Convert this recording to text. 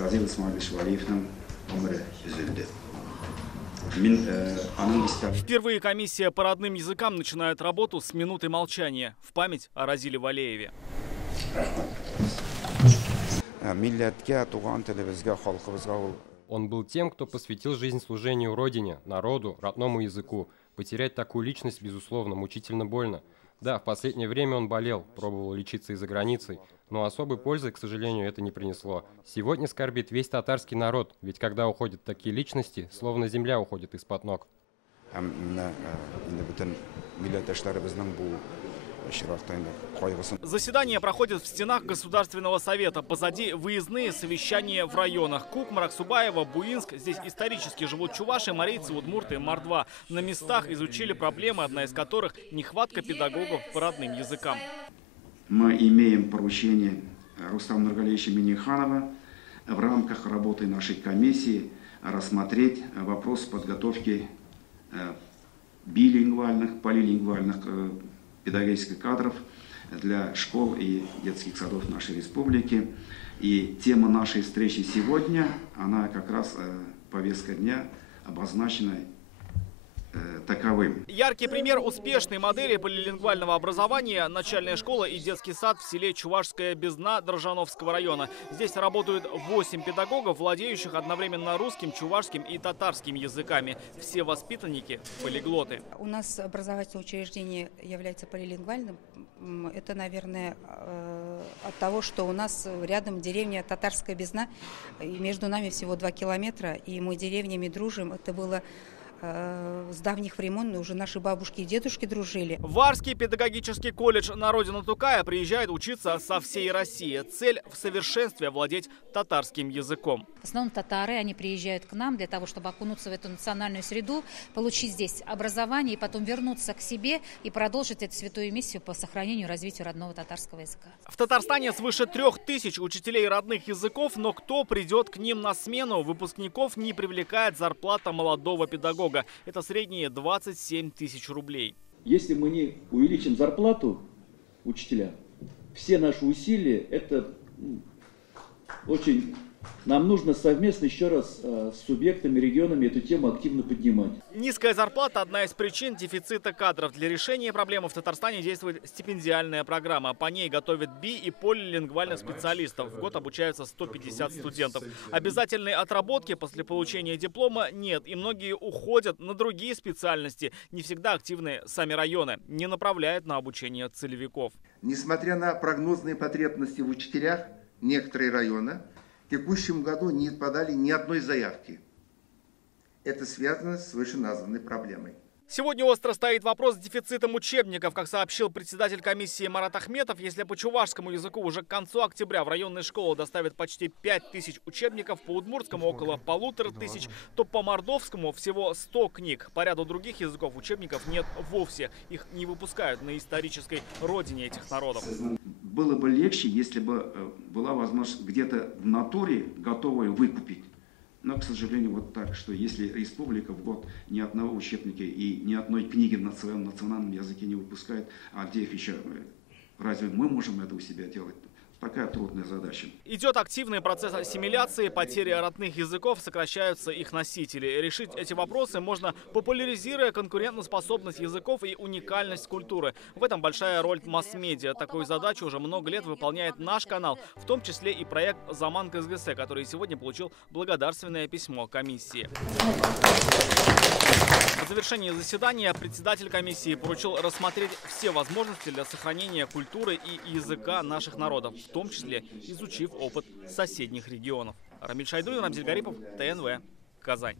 Разил Исмаилович Валиевның өмірі үзілді. Впервые комиссия по родным языкам начинает работу с минуты молчания в память о Разиле Валееве. Он был тем, кто посвятил жизнь служению Родине, народу, родному языку. Потерять такую личность, безусловно, мучительно больно. Да, в последнее время он болел, пробовал лечиться и за границей, но особой пользы, к сожалению, это не принесло. Сегодня скорбит весь татарский народ, ведь когда уходят такие личности, словно земля уходит из-под ног. Заседание проходит в стенах Государственного совета. Позади выездные совещания в районах. Кукмарак, Субаева, Буинск. Здесь исторически живут чуваши, марийцы, удмурты, мордва. На местах изучили проблемы, одна из которых – нехватка педагогов по родным языкам. Мы имеем поручение Рустама Нургалиевича Минниханова в рамках работы нашей комиссии рассмотреть вопрос подготовки билингвальных, полилингвальных педагогических кадров для школ и детских садов нашей республики. И тема нашей встречи сегодня, она как раз повестка дня обозначена таковым. Яркий пример успешной модели полилингвального образования – начальная школа и детский сад в селе Чувашская Бездна Дрожжановского района. Здесь работают 8 педагогов, владеющих одновременно русским, чувашским и татарским языками. Все воспитанники – полиглоты. У нас образовательное учреждение является полилингвальным. Это, наверное, от того, что у нас рядом деревня Татарская Бездна, и между нами всего 2 километра, и мы деревнями дружим. Это было с давних времен, уже наши бабушки и дедушки дружили. В Арский педагогический колледж на родину Тукая приезжает учиться со всей России. Цель – в совершенстве овладеть татарским языком. В основном татары, они приезжают к нам для того, чтобы окунуться в эту национальную среду, получить здесь образование и потом вернуться к себе и продолжить эту святую миссию по сохранению и развитию родного татарского языка. В Татарстане свыше 3000 учителей родных языков, но кто придет к ним на смену? Выпускников не привлекает зарплата молодого педагога. Это средние 27 тысяч рублей. Если мы не увеличим зарплату учителя, все наши усилия, это очень... Нам нужно совместно еще раз с субъектами, регионами эту тему активно поднимать. Низкая зарплата – одна из причин дефицита кадров. Для решения проблемы в Татарстане действует стипендиальная программа. По ней готовят и полилингвальных специалистов. В год обучаются 150 студентов. Обязательной отработки после получения диплома нет. И многие уходят на другие специальности. Не всегда активны сами районы. Не направляют на обучение целевиков. Несмотря на прогнозные потребности в учителях, некоторые районы в текущем году не подали ни одной заявки. Это связано с вышеназванной проблемой. Сегодня остро стоит вопрос с дефицитом учебников. Как сообщил председатель комиссии Марат Ахметов, если по чувашскому языку уже к концу октября в районные школы доставят почти 5000 учебников, по удмуртскому около 1500, то по мордовскому всего 100 книг. По ряду других языков учебников нет вовсе. Их не выпускают на исторической родине этих народов. Было бы легче, если бы была возможность где-то в натуре готовую выкупить. Но, к сожалению, вот так, что если республика в год ни одного учебника и ни одной книги на своем национальном языке не выпускает, а где их еще, разве мы можем это у себя делать? Такая трудная задача. Идет активный процесс ассимиляции, потери родных языков, сокращаются их носители. Решить эти вопросы можно, популяризируя конкурентоспособность языков и уникальность культуры. В этом большая роль масс-медиа. Такую задачу уже много лет выполняет наш канал, в том числе и проект «Заман КСГС», который сегодня получил благодарственное письмо комиссии. В завершении заседания председатель комиссии поручил рассмотреть все возможности для сохранения культуры и языка наших народов, в том числе изучив опыт соседних регионов. Рамиль Шайдулин, Рамзиль Гарипов, ТНВ, Казань.